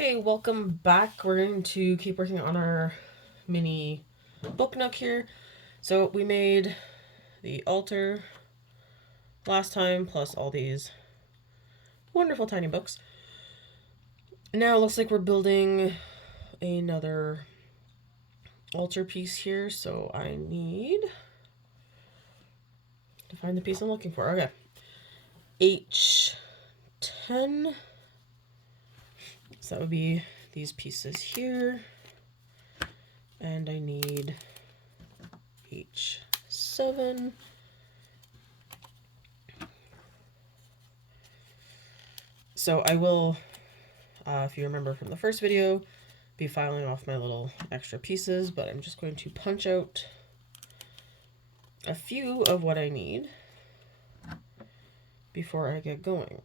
Okay, welcome back. We're going to keep working on our mini book nook here. So we made the altar last time, plus all these wonderful tiny books. Now it looks like we're building another altar piece here, so I need to find the piece I'm looking for. Okay. H10. So that would be these pieces here. And I need H7. So I will, if you remember from the first video, be filing off my little extra pieces, but I'm just going to punch out a few of what I need before I get going.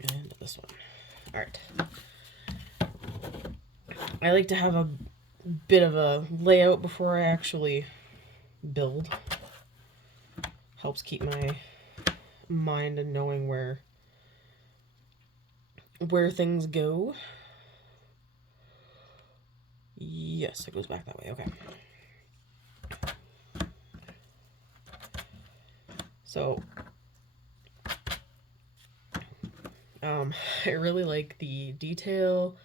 And this one. All right. I like to have a bit of a layout before I actually build. Helps keep my mind and knowing where things go. Yes, it goes back that way. Okay. So, I really like the detail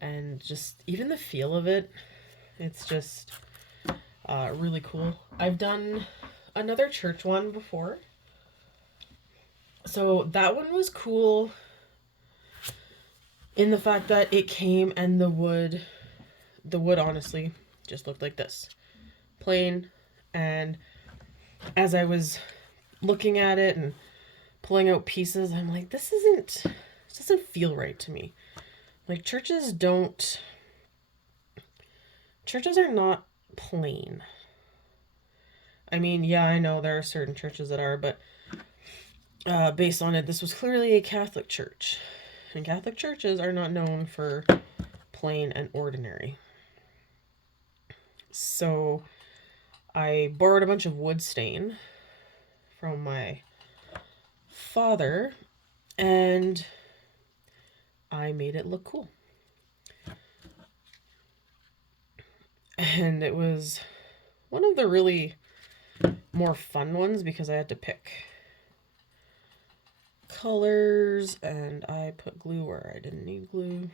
and just even the feel of it. It's just really cool. I've done another church one before. So that one was cool in the fact that it came and the wood honestly just looked like this. Plain. And as I was looking at it and pulling out pieces, I'm like, this doesn't feel right to me. Like churches are not plain. I mean, yeah, I know there are certain churches that are, but based on it, this was clearly a Catholic church. And Catholic churches are not known for plain and ordinary. So I borrowed a bunch of wood stain from my father and I made it look cool. And it was one of the really more fun ones because I had to pick colors and I put glue where I didn't need glue.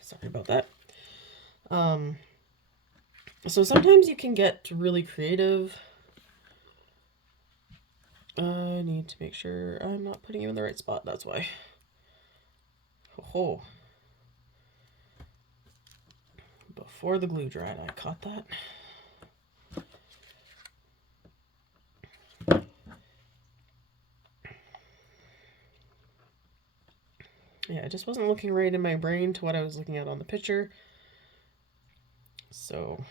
Sorry about that. So sometimes you can get really creative. I need to make sure I'm not putting you in the right spot, that's why. Oh. Before the glue dried, I caught that. Yeah, it just wasn't looking right in my brain to what I was looking at on the picture. So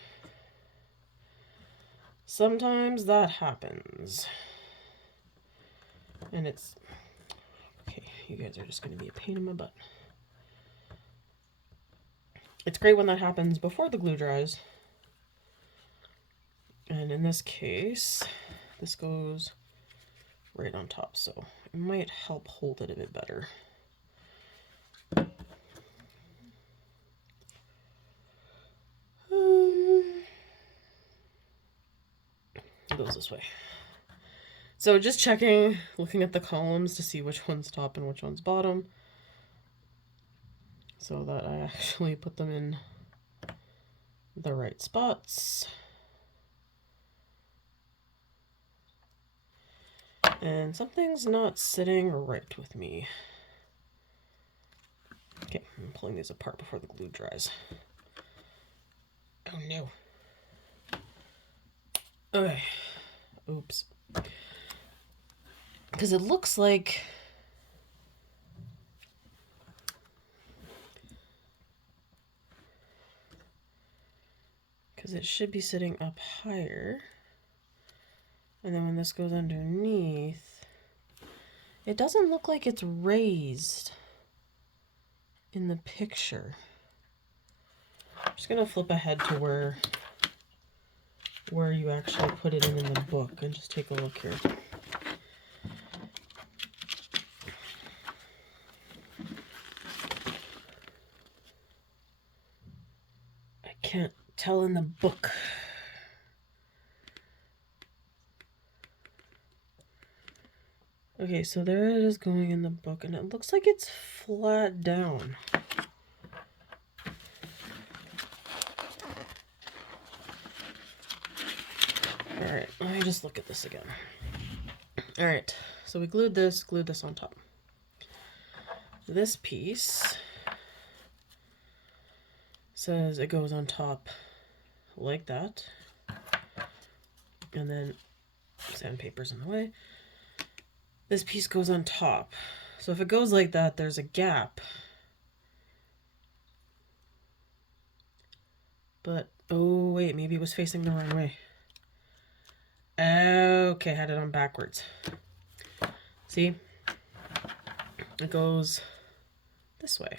sometimes that happens. And it's okay, you guys are just going to be a pain in my butt. It's great when that happens before the glue dries. And in this case, this goes right on top, so it might help hold it a bit better. It goes this way. So just checking, looking at the columns to see which one's top and which one's bottom, so that I actually put them in the right spots. And something's not sitting right with me. Okay, I'm pulling these apart before the glue dries. Oh no. Okay. Oops. Because it looks like it should be sitting up higher. And then when this goes underneath, it doesn't look like it's raised in the picture. just gonna flip ahead to where you actually put it in the book and just take a look here. I can't tell in the book. Okay, so there it is going in the book, and it looks like it's flat down. Alright, let me just look at this again. Alright, so we glued this on top. This piece says it goes on top like that. And then sandpaper's in the way. This piece goes on top. So if it goes like that, there's a gap. But, oh wait, maybe it was facing the wrong way. Okay, I had it on backwards. See? It goes this way.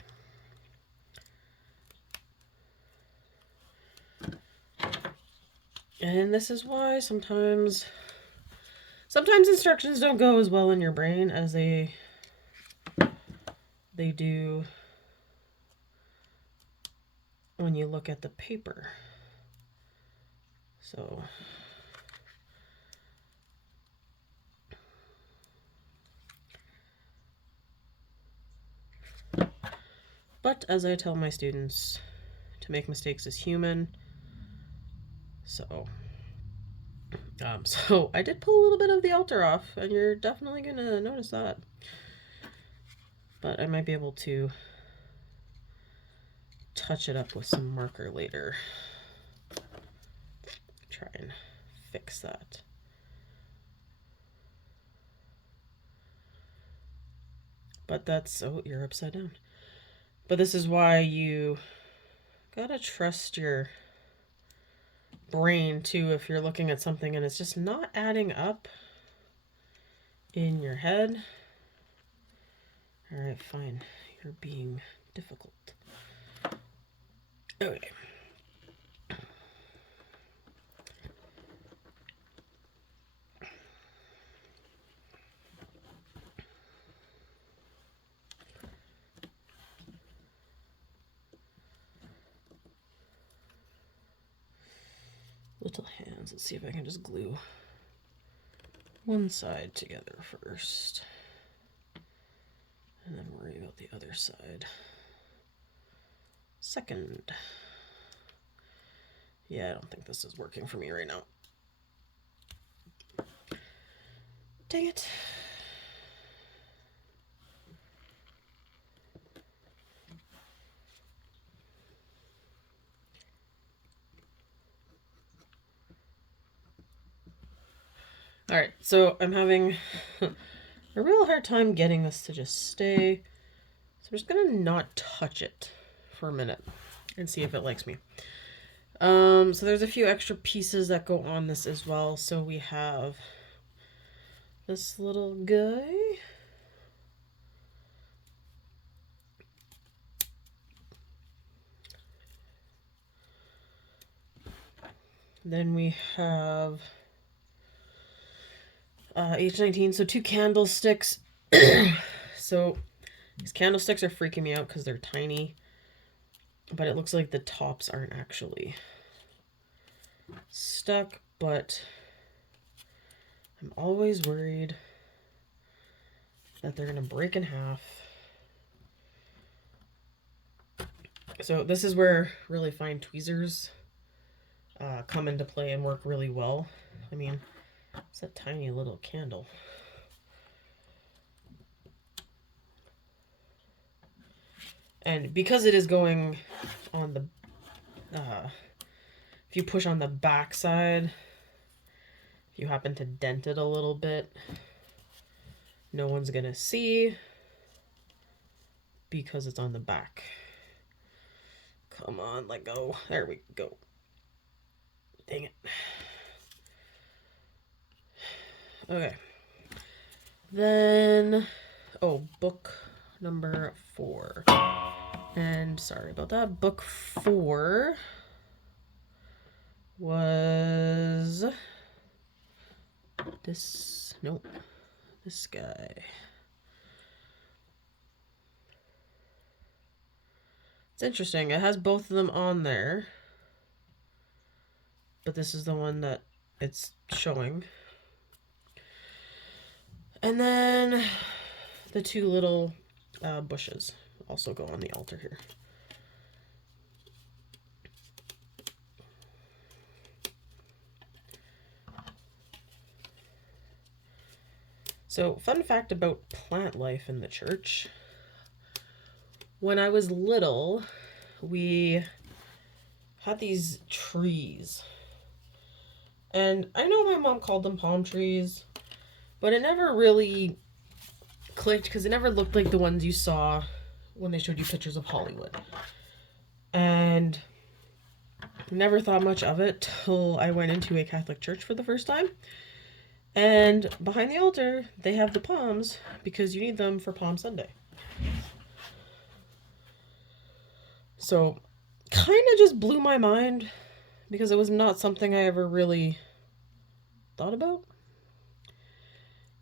And this is why sometimes instructions don't go as well in your brain as they do when you look at the paper. So but as I tell my students, to make mistakes is human. So I did pull a little bit of the altar off, and you're definitely gonna notice that. But I might be able to touch it up with some marker later. Try and fix that. But that's, oh, you're upside down. But this is why you gotta trust your brain too if you're looking at something and it's just not adding up in your head. All right, fine. You're being difficult. Okay. Little hands. Let's see if I can just glue one side together first. And then worry about the other side second. Yeah, I don't think this is working for me right now. Dang it. All right, so I'm having a real hard time getting this to just stay. So I'm just gonna not touch it for a minute and see if it likes me. So there's a few extra pieces that go on this as well. So we have this little guy. Then we have H19, so 2 candlesticks. So these candlesticks are freaking me out because they're tiny, but it looks like the tops aren't actually stuck, but I'm always worried that they're gonna break in half. So this is where really fine tweezers come into play and work really well. I mean, it's a tiny little candle. And because it is going on the, if you push on the back side, if you happen to dent it a little bit, no one's gonna see because it's on the back. Come on, let go. There we go. Dang it. Okay. Then, oh, book number 4. And sorry about that. Book 4 was this. Nope. This guy. It's interesting. It has both of them on there. But this is the one that it's showing. And then the two little bushes also go on the altar here. So, fun fact about plant life in the church. When I was little, we had these trees. And I know my mom called them palm trees, but it never really clicked because it never looked like the ones you saw when they showed you pictures of Hollywood. And never thought much of it till I went into a Catholic church for the first time. And behind the altar, they have the palms because you need them for Palm Sunday. So, kind of just blew my mind because it was not something I ever really thought about.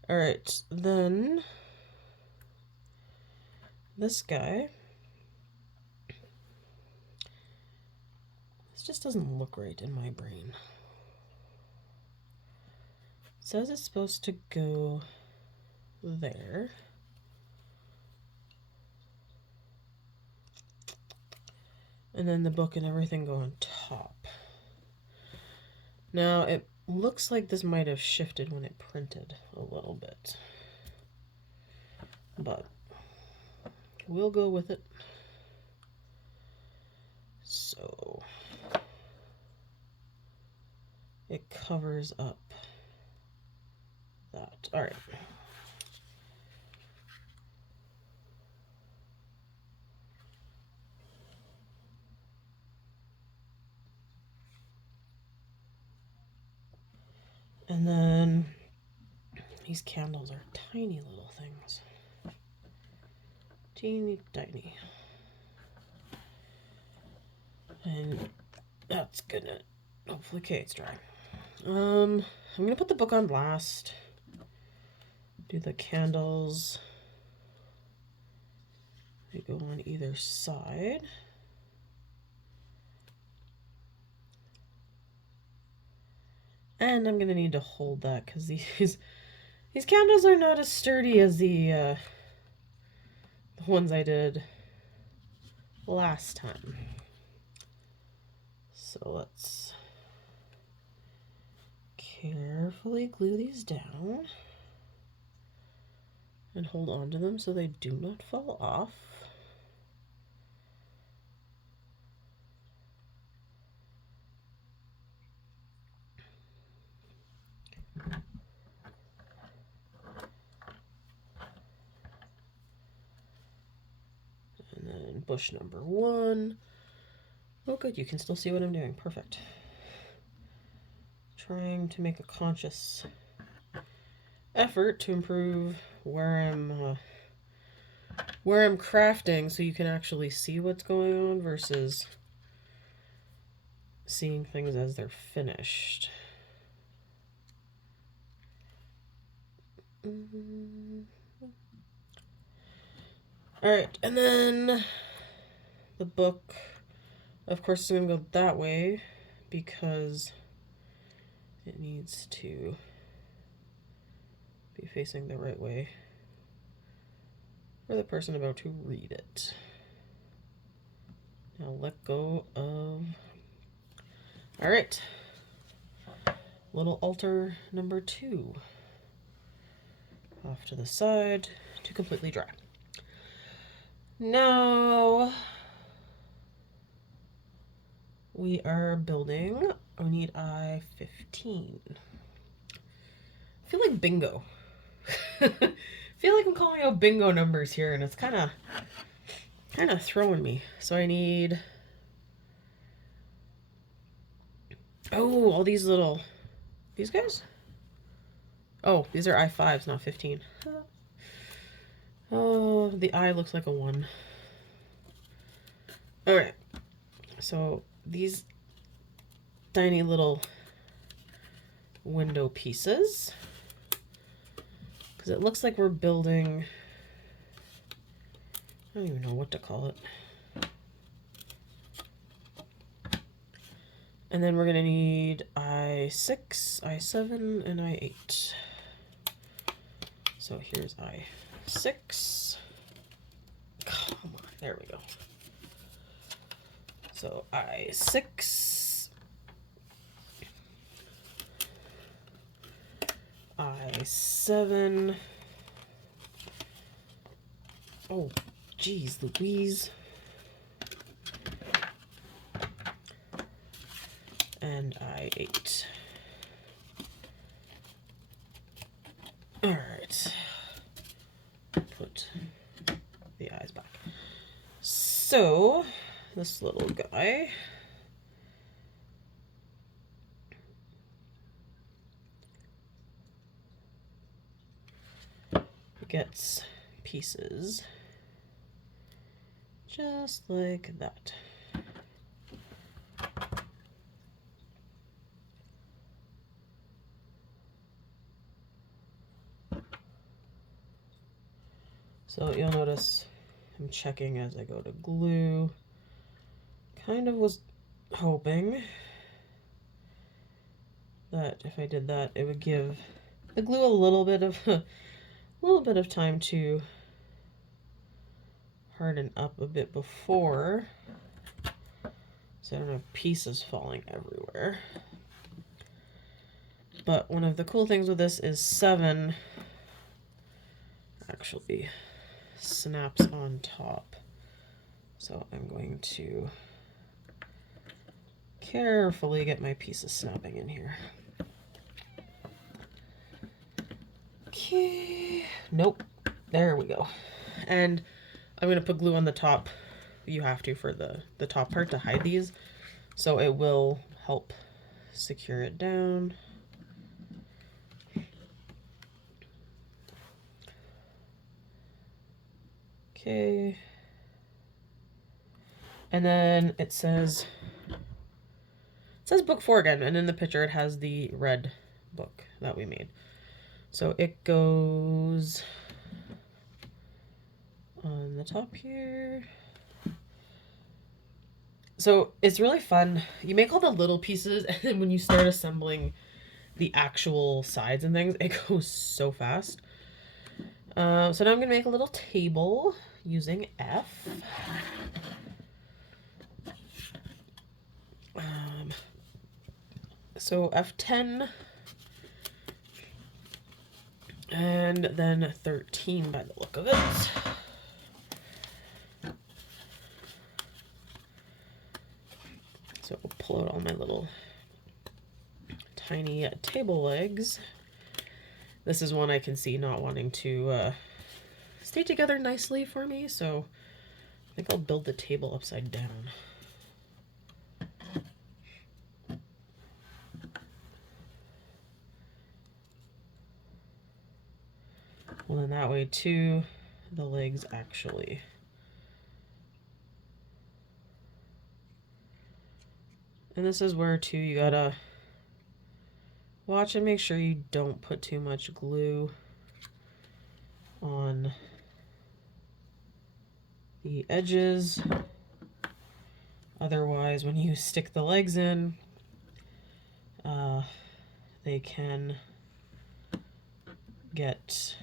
Alright, then this guy. This just doesn't look right in my brain. It says it's supposed to go there. And then the book and everything go on top. Now, it looks like this might have shifted when it printed a little bit. But we'll go with it. So it covers up that. All right. And then these candles are tiny little things. Teeny tiny. And that's gonna hopefully, okay, it's dry. I'm gonna put the book on blast. Do the candles. They go on either side. And I'm gonna need to hold that because these candles are not as sturdy as the ones I did last time. So let's carefully glue these down and hold on to them so they do not fall off. And then bush number 1. Oh, good, you can still see what I'm doing. Perfect. Trying to make a conscious effort to improve where I'm crafting so you can actually see what's going on versus seeing things as they're finished. Alright, and then the book, of course, is going to go that way because it needs to be facing the right way for the person about to read it. Now let go of... Alright. Little altar number 2. Off to the side to completely dry. Now we are building. We need I-15. I feel like bingo. I feel like I'm calling out bingo numbers here, and it's kind of throwing me. So I need... Oh, all these little... These guys? Oh, these are I-5s, not 15. Oh, the I looks like a 1. All right. So these tiny little window pieces, because it looks like we're building, I don't even know what to call it. And then we're going to need I6, I7, and I8. So here's I6. Come on, there we go. So I6, I7. Oh, geez, Louise. And I8. All right. Put the eyes back. So, this little guy gets pieces just like that. So you'll notice I'm checking as I go to glue. Kind of was hoping that if I did that, it would give the glue a little bit of time to harden up a bit before, so I don't have pieces falling everywhere. But one of the cool things with this is 7 actually snaps on top. So I'm going to carefully get my pieces snapping in here. Okay, nope, there we go. And I'm gonna put glue on the top. You have to for the top part to hide these, so it will help secure it down. Okay. And then it says book 4 again, and in the picture it has the red book that we made. So it goes on the top here. So it's really fun. You make all the little pieces, and then when you start assembling the actual sides and things, it goes so fast. So now I'm going to make a little table using F. So F10, and then 13 by the look of it. So we'll pull out all my little tiny table legs. This is one I can see not wanting to stay together nicely for me, so I think I'll build the table upside down. Well, then that way too, the legs actually and this is where too you gotta watch and make sure you don't put too much glue on the edges. Otherwise, when you stick the legs in, they can get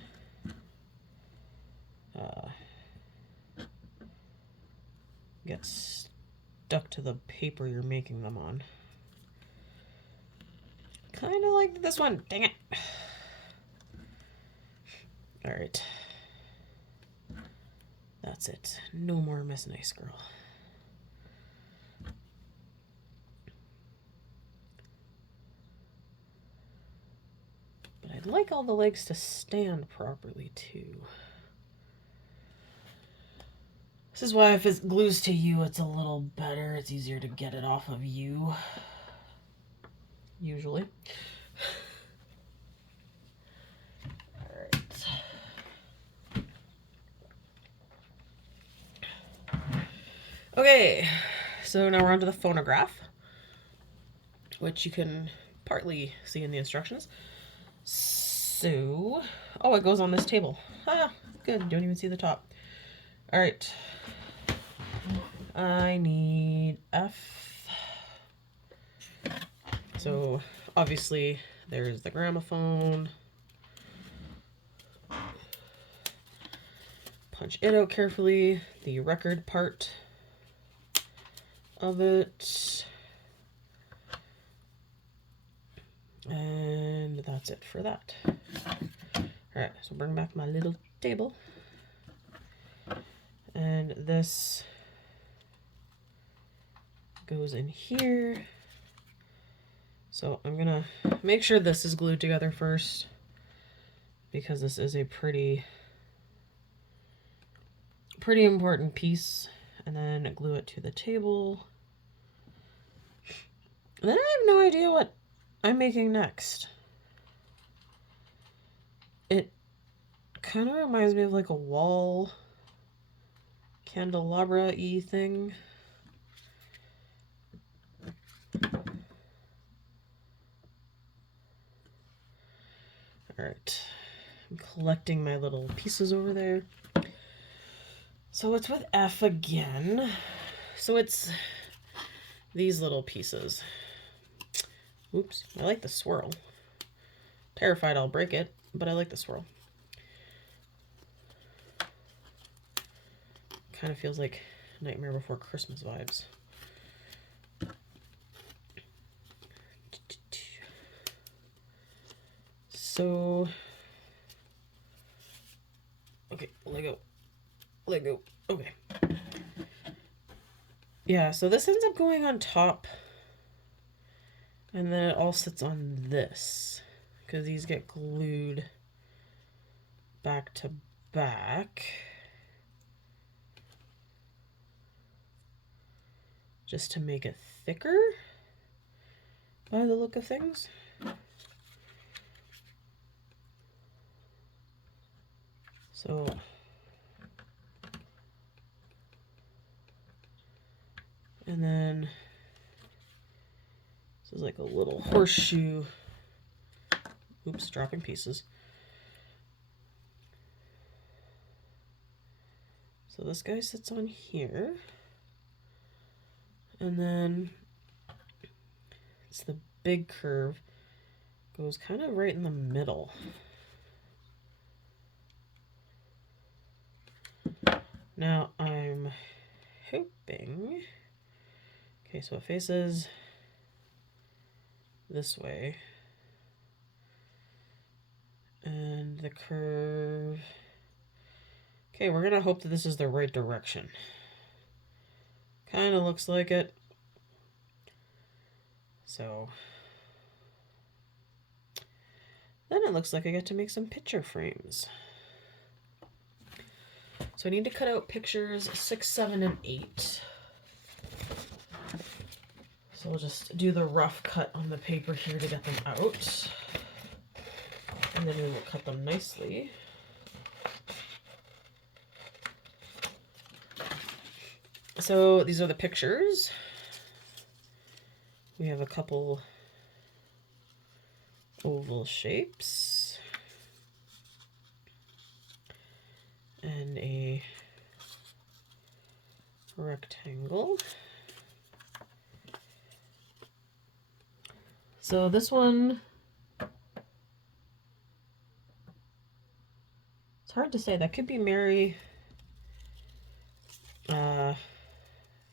stuck to the paper you're making them on. Kind of like this one. Dang it. All right. That's it. No more Miss Nice Girl. But I'd like all the legs to stand properly too. This is why if it glues to you, it's a little better. It's easier to get it off of you. Usually. Okay, so now we're on to the phonograph, which you can partly see in the instructions. So, oh, it goes on this table. Ah, good. Don't even see the top. All right. I need F. So, obviously, there's the gramophone. Punch it out carefully. The record part of it. And that's it for that. Alright, so bring back my little table. And this goes in here. So I'm gonna make sure this is glued together first, because this is a pretty important piece. And then glue it to the table. And then I have no idea what I'm making next. It kind of reminds me of like a wall candelabra-y thing. Alright, I'm collecting my little pieces over there. So it's with F again. So it's these little pieces. Oops, I like the swirl. Terrified I'll break it, but I like the swirl. Kind of feels like Nightmare Before Christmas vibes. So, okay, let go. Let go. Okay. Yeah, so this ends up going on top. And then it all sits on this, because these get glued back to back. Just to make it thicker, by the look of things. So and then this is like a little horseshoe. Oops, dropping pieces. So this guy sits on here. And then it's the big curve. Goes kind of right in the middle. Now I'm hoping... Okay, so it faces this way. And the curve... Okay, we're gonna hope that this is the right direction. Kind of looks like it. So then it looks like I get to make some picture frames. So I need to cut out pictures 6, 7, and 8. So we'll just do the rough cut on the paper here to get them out. And then we will cut them nicely. So these are the pictures. We have a couple oval shapes and a rectangle. So this one, it's hard to say. That could be Mary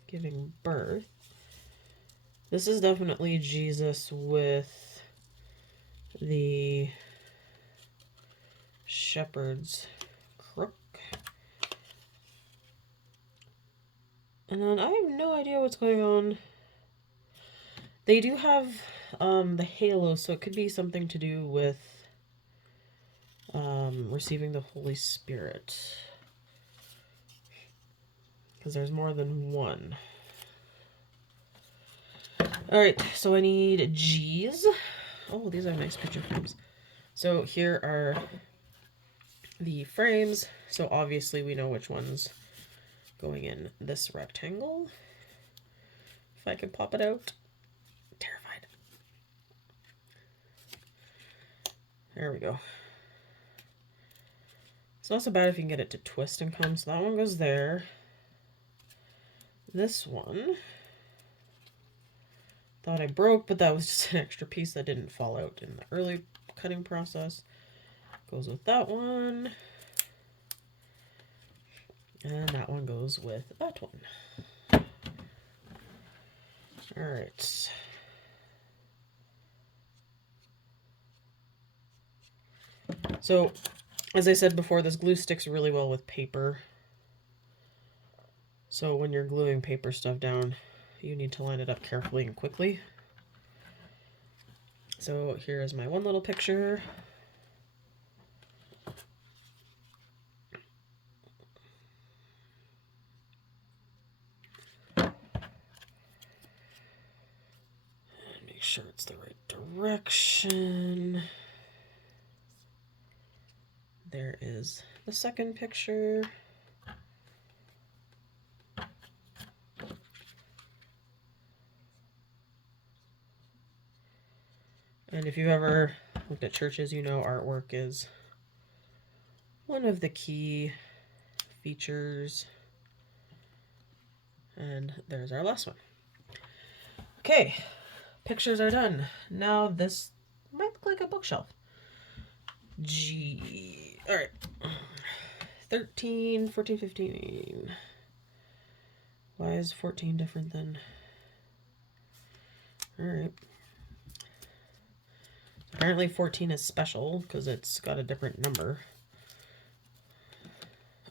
giving birth. This is definitely Jesus with the shepherd's crook. And then I have no idea what's going on. They do have the halo, so it could be something to do with receiving the Holy Spirit. Because there's more than one. Alright, so I need G's. Oh, these are nice picture frames. So here are the frames. So obviously we know which ones going in this rectangle. If I can pop it out. Terrified. There we go. It's not so bad if you can get it to twist and come. So that one goes there. This one, thought I broke, but that was just an extra piece that didn't fall out in the early cutting process. Goes with that one. And that one goes with that one. All right. So, as I said before, this glue sticks really well with paper. So when you're gluing paper stuff down, you need to line it up carefully and quickly. So here is my one little picture. Make sure it's the right direction. There is the second picture. And if you've ever looked at churches, you know artwork is one of the key features. And there's our last one. Okay, pictures are done. Now this might look like a bookshelf. All right. 13, 14, 15. Why is 14 different than... All right. Apparently 14 is special because it's got a different number.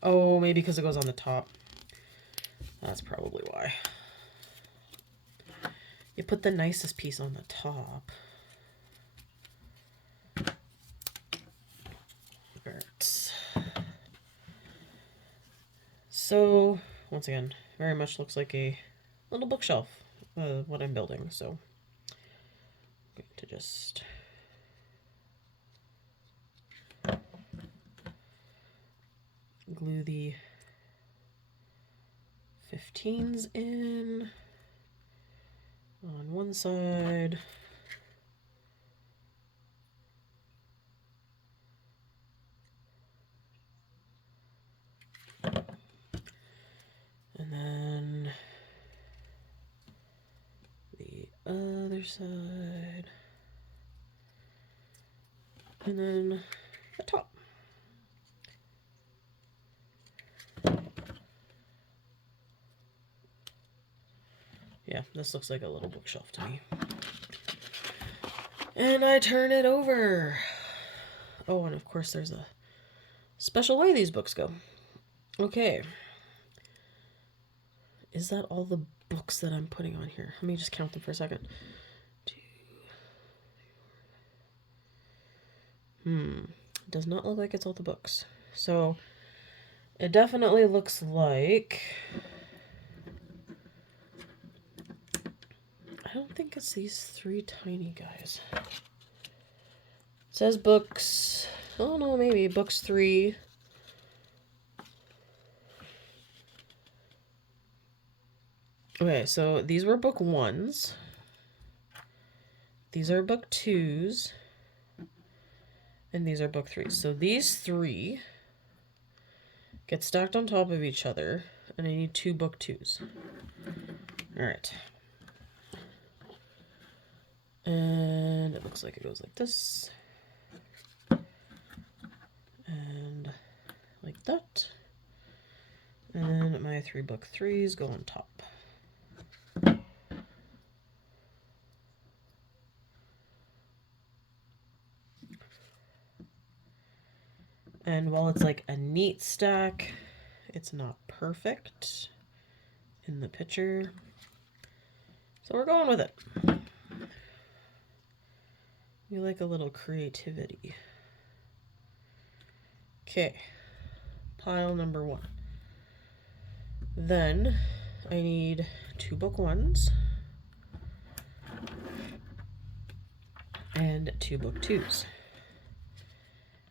Oh, maybe because it goes on the top. That's probably why. You put the nicest piece on the top. Alright. So, once again, very much looks like a little bookshelf, what I'm building. So, I'm going to just... glue the 15s in on one side. And then the other side. And then the top. Yeah, this looks like a little bookshelf to me. And I turn it over. Oh, and of course there's a special way these books go. Okay. Is that all the books that I'm putting on here? Let me just count them for a second. 2. Does not look like it's all the books. So it definitely looks like... I don't think it's these 3 tiny guys. It says books. Oh no, maybe books 3. Okay, so these were book 1s. These are book 2s. And these are book 3s. So these 3 get stacked on top of each other. And I need 2 book 2s. Alright. And it looks like it goes like this. And like that. And my 3 book 3s go on top. And while it's like a neat stack, it's not perfect in the picture. So we're going with it. We like a little creativity. Okay, pile number 1. Then I need 2 book 1s and 2 book 2s.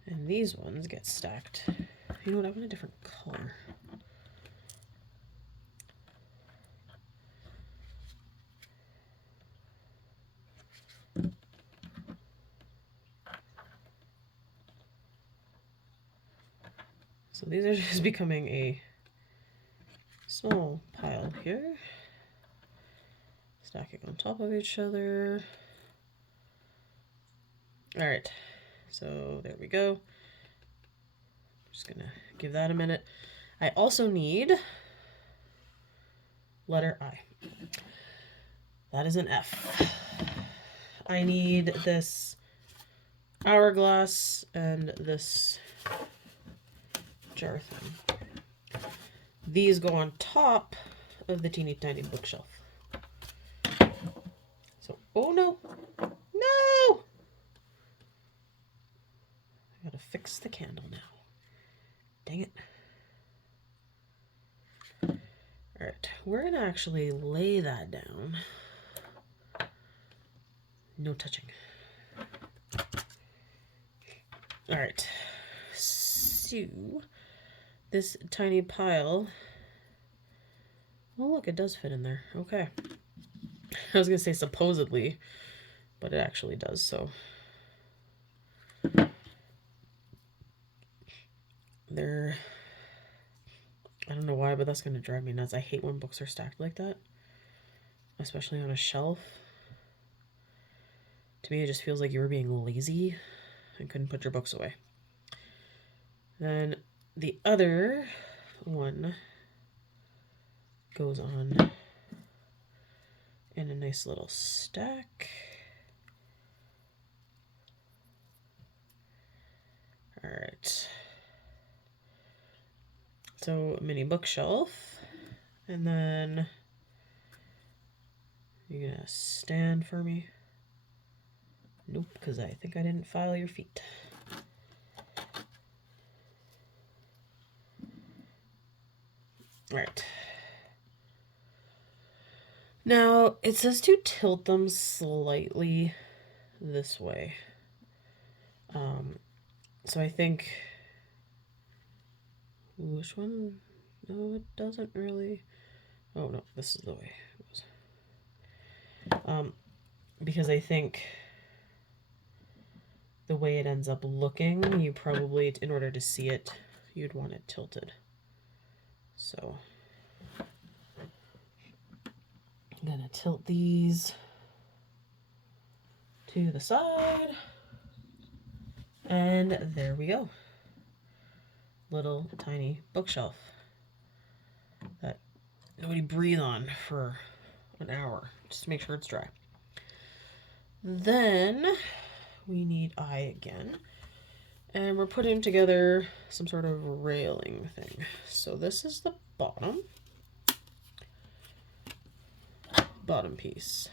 And these ones get stacked. You know what? I want a different color. these are just becoming a small pile here. Stacking on top of each other. All right, so there we go. Just gonna give that a minute. I also need letter I. That is an F. I need this hourglass and this jar thing. These go on top of the teeny tiny bookshelf. So, oh no, no! I gotta fix the candle now. Dang it. Alright, we're gonna actually lay that down. No touching. Alright, so this tiny pile. Oh, look, it does fit in there. Okay. I was gonna say supposedly, but it actually does, so. There. I don't know why, but that's gonna drive me nuts. I hate when books are stacked like that, especially on a shelf. To me, it just feels like you were being lazy and couldn't put your books away. Then the other one goes on in a nice little stack. All right. So a mini bookshelf, and then you're gonna stand for me. Nope, because I think I didn't file your feet. All right. Now, it says to tilt them slightly this way. So I think... Which one? No, it doesn't really... Oh, no, this is the way it goes. Because I think the way it ends up looking, you probably, in order to see it, you'd want it tilted. So... I'm gonna tilt these to the side, and there we go. Little tiny bookshelf that nobody breathe on for an hour, just to make sure it's dry. Then we need I again, and we're putting together some sort of railing thing. So this is the bottom piece.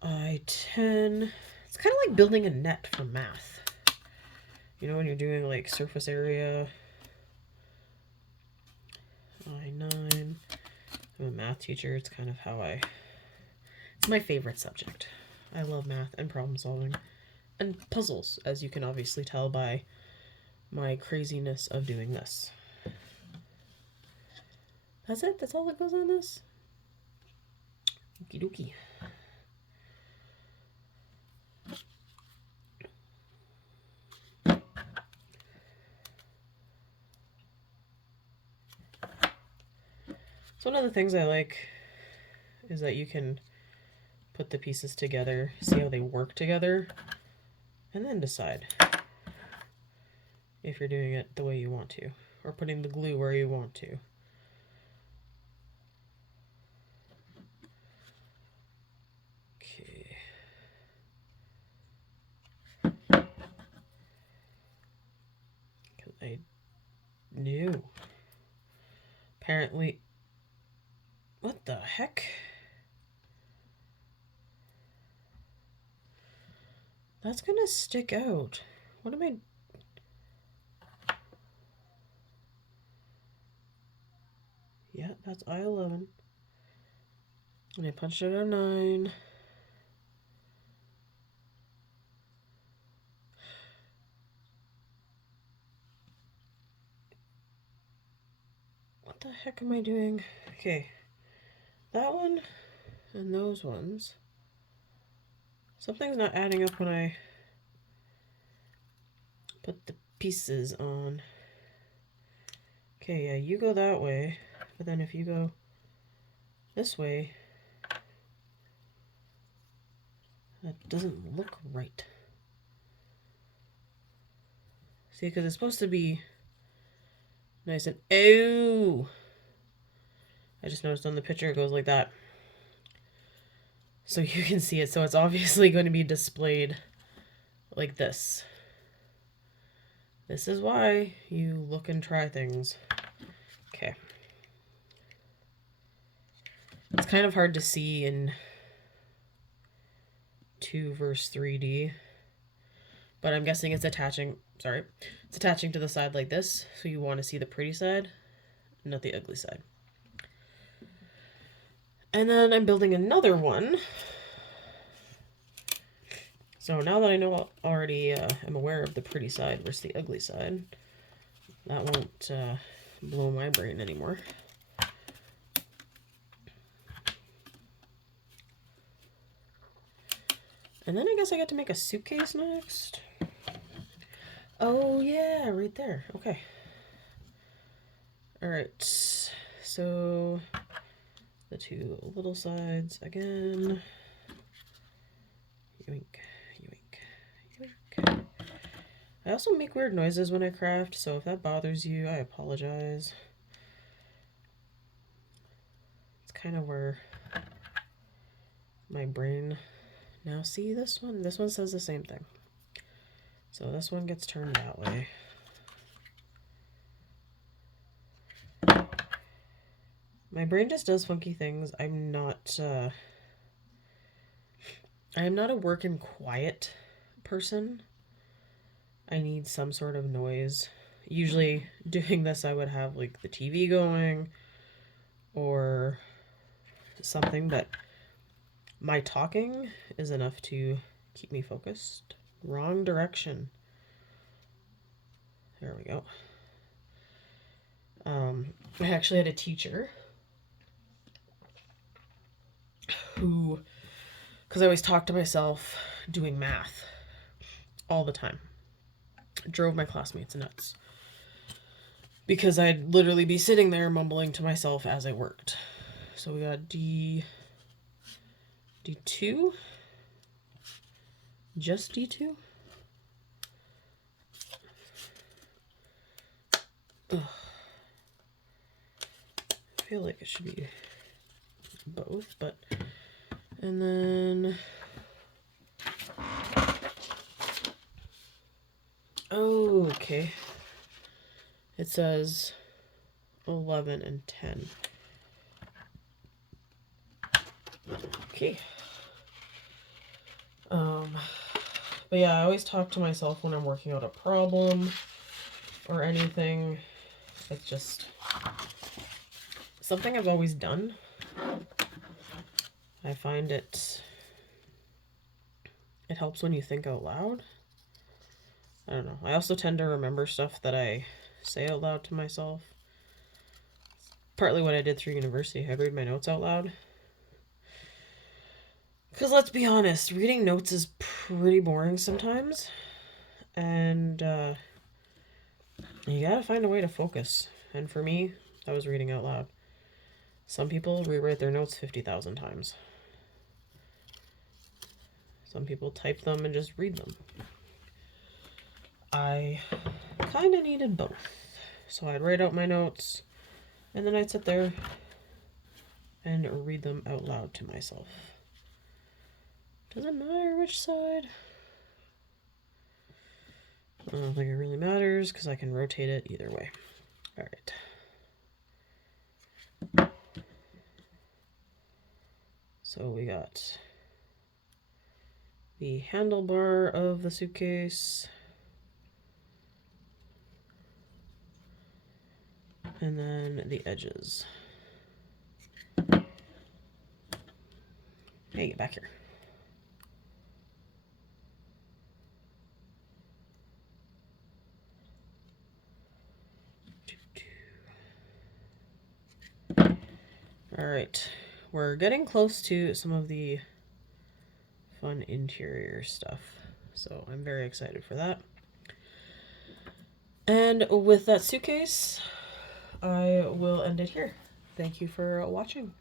I-10. It's kind of like building a net for math. You know, when you're doing like surface area. I-9. I'm a math teacher. It's kind of how it's my favorite subject. I love math and problem solving and puzzles, as you can obviously tell by my craziness of doing this. That's it? That's all that goes on this? Okie dokie. So one of the things I like is that you can put the pieces together, see how they work together, and then decide if you're doing it the way you want to, or putting the glue where you want to. Okay. I knew. Apparently, what the heck? That's gonna stick out. What am I... Yeah, that's I-11. And I punched it a 9. What the heck am I doing? Okay. That one and those ones. Something's not adding up when I put the pieces on. Okay, yeah, you go that way, but then if you go this way, that doesn't look right. See, because it's supposed to be nice and... Oh! I just noticed on the picture it goes like that. So you can see it. So it's obviously going to be displayed like this. This is why you look and try things. Okay. It's kind of hard to see in 2 versus 3D. But I'm guessing it's attaching... Sorry. It's attaching to the side like this. So you want to see the pretty side, not the ugly side. And then I'm building another one. So now that I know already, I'm aware of the pretty side versus the ugly side, that won't blow my brain anymore. And then I guess I get to make a suitcase next. Oh yeah, right there. Okay. All right. So the 2 little sides again. Yoink, yoink, yoink. I also make weird noises when I craft, so if that bothers you, I apologize. It's kind of where my brain... Now see this one? This one says the same thing. So this one gets turned that way. My brain just does funky things. I'm not a work in quiet person. I need some sort of noise. Usually doing this I would have like the TV going or something, but my talking is enough to keep me focused. Wrong direction. There we go. I actually had a teacher who, because I always talk to myself doing math all the time, drove my classmates nuts. Because I'd literally be sitting there mumbling to myself as I worked. So we got D2? Just D2? Ugh. I feel like it should be both, but... And then... Oh, okay. It says 11 and 10. Okay. But yeah, I always talk to myself when I'm working out a problem or anything. It's just something I've always done. I find it helps when you think out loud. I don't know. I also tend to remember stuff that I say out loud to myself. It's partly what I did through university. I read my notes out loud. Because let's be honest, reading notes is pretty boring sometimes. And you gotta find a way to focus. And for me, that was reading out loud. Some people rewrite their notes 50,000 times. Some people type them and just read them. I kind of needed both. So I'd write out my notes, and then I'd sit there and read them out loud to myself. Doesn't matter which side. I don't think it really matters because I can rotate it either way. All right. So we got the handlebar of the suitcase. And then the edges. Hey, get back here. All right, we're getting close to some of the fun interior stuff, so I'm very excited for that. And with that suitcase, I will end it here. Thank you for watching.